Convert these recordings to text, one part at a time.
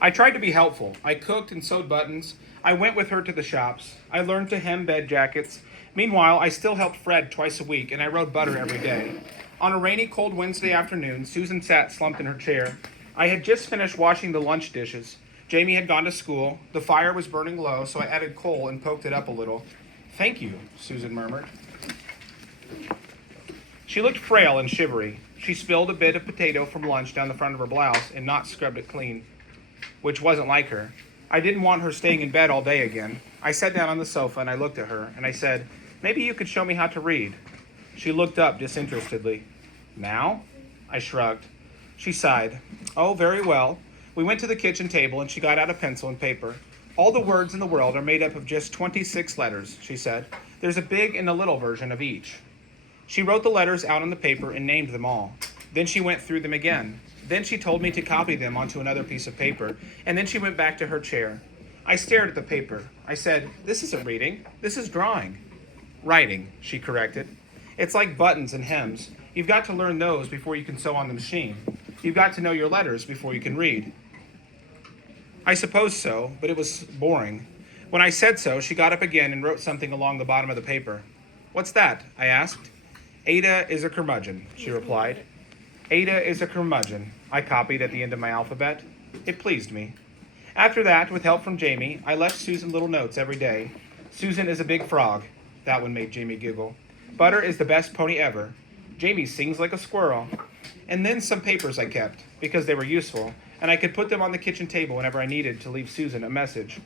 I tried to be helpful. I cooked and sewed buttons. I went with her to the shops. I learned to hem bed jackets. Meanwhile, I still helped Fred twice a week, and I rode butter every day. On a rainy, cold Wednesday afternoon, Susan sat slumped in her chair. I had just finished washing the lunch dishes. Jamie had gone to school. The fire was burning low, so I added coal and poked it up a little. "Thank you," Susan murmured. She looked frail and shivery. She spilled a bit of potato from lunch down the front of her blouse and not scrubbed it clean, which wasn't like her. I didn't want her staying in bed all day again. I sat down on the sofa and I looked at her, and I said, "Maybe you could show me how to read." She looked up disinterestedly. "Now?" I shrugged. She sighed. "Oh, very well." We went to the kitchen table and she got out a pencil and paper. "All the words in the world are made up of just 26 letters," she said. "There's a big and a little version of each." She wrote the letters out on the paper and named them all. Then she went through them again. Then she told me to copy them onto another piece of paper, and then she went back to her chair. I stared at the paper. I said, "This isn't reading. This is drawing." "Writing," she corrected. "It's like buttons and hems. You've got to learn those before you can sew on the machine. You've got to know your letters before you can read." I suppose so, but it was boring. When I said so, she got up again and wrote something along the bottom of the paper. "What's that?" I asked. "Ada is a curmudgeon," she replied. "Ada is a curmudgeon," I copied at the end of my alphabet. It pleased me. After that, with help from Jamie, I left Susan little notes every day. "Susan is a big frog." That one made Jamie giggle. "Butter is the best pony ever." "Jamie sings like a squirrel." And then some papers I kept, because they were useful, and I could put them on the kitchen table whenever I needed to leave Susan a message.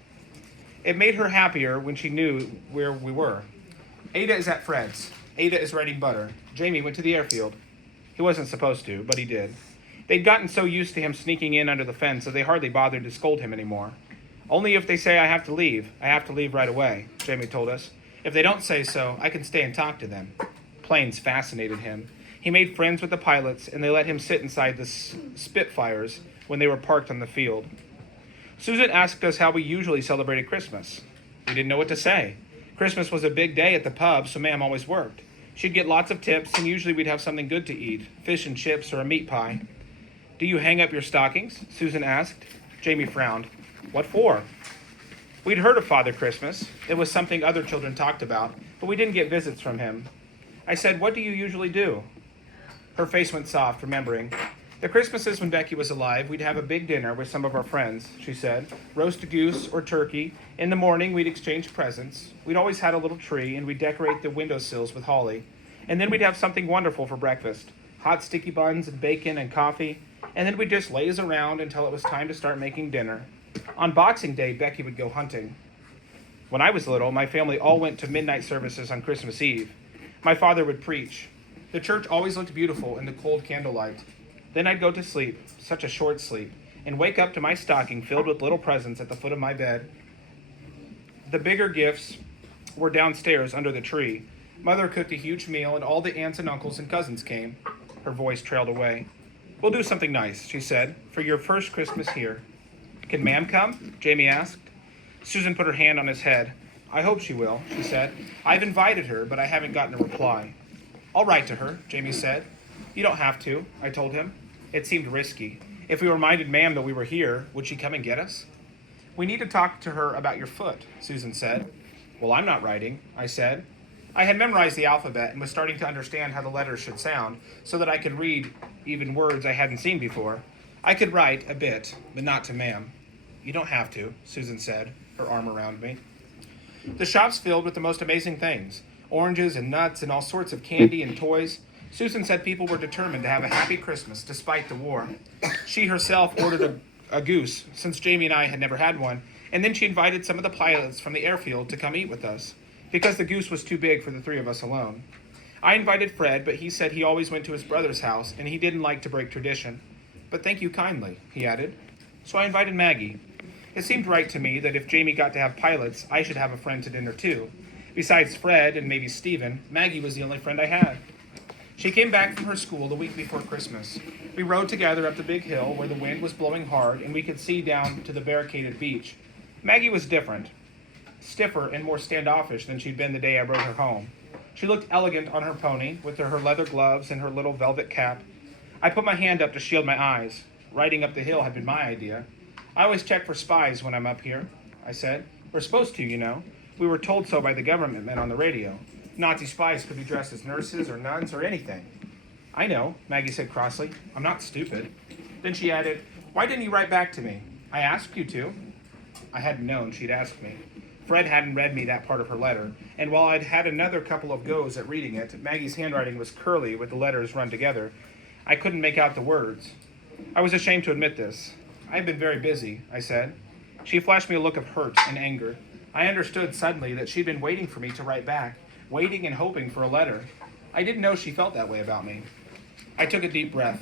It made her happier when she knew where we were. "Ada is at Fred's. Ada is writing butter. Jamie went to the airfield." He wasn't supposed to, but he did. They'd gotten so used to him sneaking in under the fence that they hardly bothered to scold him anymore. "Only if they say I have to leave right away," Jamie told us. "If they don't say so, I can stay and talk to them." Planes fascinated him. He made friends with the pilots, and they let him sit inside the Spitfires when they were parked on the field. Susan asked us how we usually celebrated Christmas. We didn't know what to say. Christmas was a big day at the pub, so Ma'am always worked. She'd get lots of tips, and usually we'd have something good to eat, fish and chips or a meat pie. "Do you hang up your stockings?" Susan asked. Jamie frowned. "What for?" We'd heard of Father Christmas. It was something other children talked about, but we didn't get visits from him. I said, "What do you usually do?" Her face went soft, remembering. "The Christmases when Becky was alive, we'd have a big dinner with some of our friends," she said. "Roast goose or turkey. In the morning, we'd exchange presents. We'd always had a little tree, and we'd decorate the windowsills with holly. And then we'd have something wonderful for breakfast. Hot sticky buns and bacon and coffee. And then we'd just laze around until it was time to start making dinner. On Boxing Day, Becky would go hunting." When I was little, my family all went to midnight services on Christmas Eve. My father would preach. The church always looked beautiful in the cold candlelight. Then I'd go to sleep, such a short sleep, and wake up to my stocking filled with little presents at the foot of my bed. The bigger gifts were downstairs under the tree. Mother cooked a huge meal, and all the aunts and uncles and cousins came. Her voice trailed away. "We'll do something nice," she said, "for your first Christmas here." "Can Ma'am come?" Jamie asked. Susan put her hand on his head. "I hope she will," she said. "I've invited her, but I haven't gotten a reply." "I'll write to her," Jamie said. "You don't have to," I told him. It seemed risky. If we reminded Ma'am that we were here, would she come and get us? "We need to talk to her about your foot," Susan said. "Well, I'm not writing," I said. I had memorized the alphabet and was starting to understand how the letters should sound, so that I could read even words I hadn't seen before. I could write a bit, but not to Ma'am. "You don't have to," Susan said, her arm around me. The shop's filled with the most amazing things. Oranges and nuts and all sorts of candy and toys. Susan said people were determined to have a happy Christmas despite the war. She herself ordered a goose, since Jamie and I had never had one, and then she invited some of the pilots from the airfield to come eat with us, because the goose was too big for the three of us alone. I invited Fred, but he said he always went to his brother's house, and he didn't like to break tradition. "But thank you kindly," he added. So I invited Maggie. It seemed right to me that if Jamie got to have pilots, I should have a friend to dinner too. Besides Fred and maybe Stephen, Maggie was the only friend I had. She came back from her school the week before Christmas. We rode together up the big hill where the wind was blowing hard and we could see down to the barricaded beach. Maggie was different, stiffer and more standoffish than she'd been the day I rode her home. She looked elegant on her pony, with her leather gloves and her little velvet cap. I put my hand up to shield my eyes. Riding up the hill had been my idea. I always check for spies when I'm up here, I said. We're supposed to, you know. We were told so by the government men on the radio. Nazi spies could be dressed as nurses or nuns or anything. I know, Maggie said crossly. I'm not stupid. Then she added, why didn't you write back to me? I asked you to. I hadn't known she'd asked me. Fred hadn't read me that part of her letter, and while I'd had another couple of goes at reading it, Maggie's handwriting was curly with the letters run together. I couldn't make out the words. I was ashamed to admit this. I had been very busy, I said. She flashed me a look of hurt and anger. I understood suddenly that she'd been waiting for me to write back, waiting and hoping for a letter. I didn't know she felt that way about me. I took a deep breath.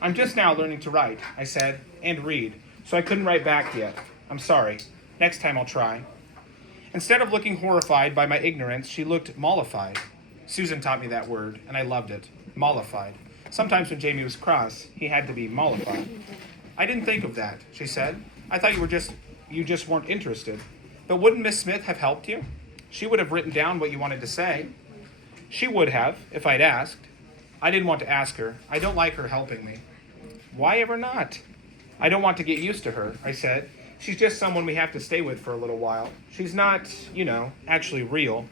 I'm just now learning to write, I said, and read, so I couldn't write back yet. I'm sorry. Next time I'll try. Instead of looking horrified by my ignorance, she looked mollified. Susan taught me that word, and I loved it. Mollified. Sometimes when Jamie was cross, he had to be mollified. I didn't think of that, she said. I thought you just weren't interested. But wouldn't Miss Smith have helped you? She would have written down what you wanted to say. She would have, if I'd asked. I didn't want to ask her. I don't like her helping me. Why ever not? I don't want to get used to her, I said. She's just someone we have to stay with for a little while. She's not, actually real.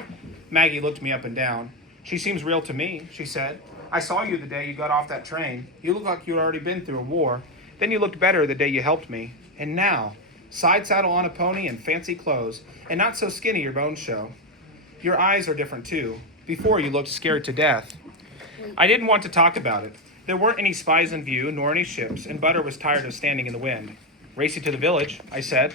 Maggie looked me up and down. She seems real to me, she said. I saw you the day you got off that train. You looked like you'd already been through a war. Then you looked better the day you helped me. And now, side saddle on a pony and fancy clothes, and not so skinny your bones show. Your eyes are different too. Before you looked scared to death. I didn't want to talk about it. There weren't any spies in view, nor any ships, and Butter was tired of standing in the wind. Race you to the village, I said.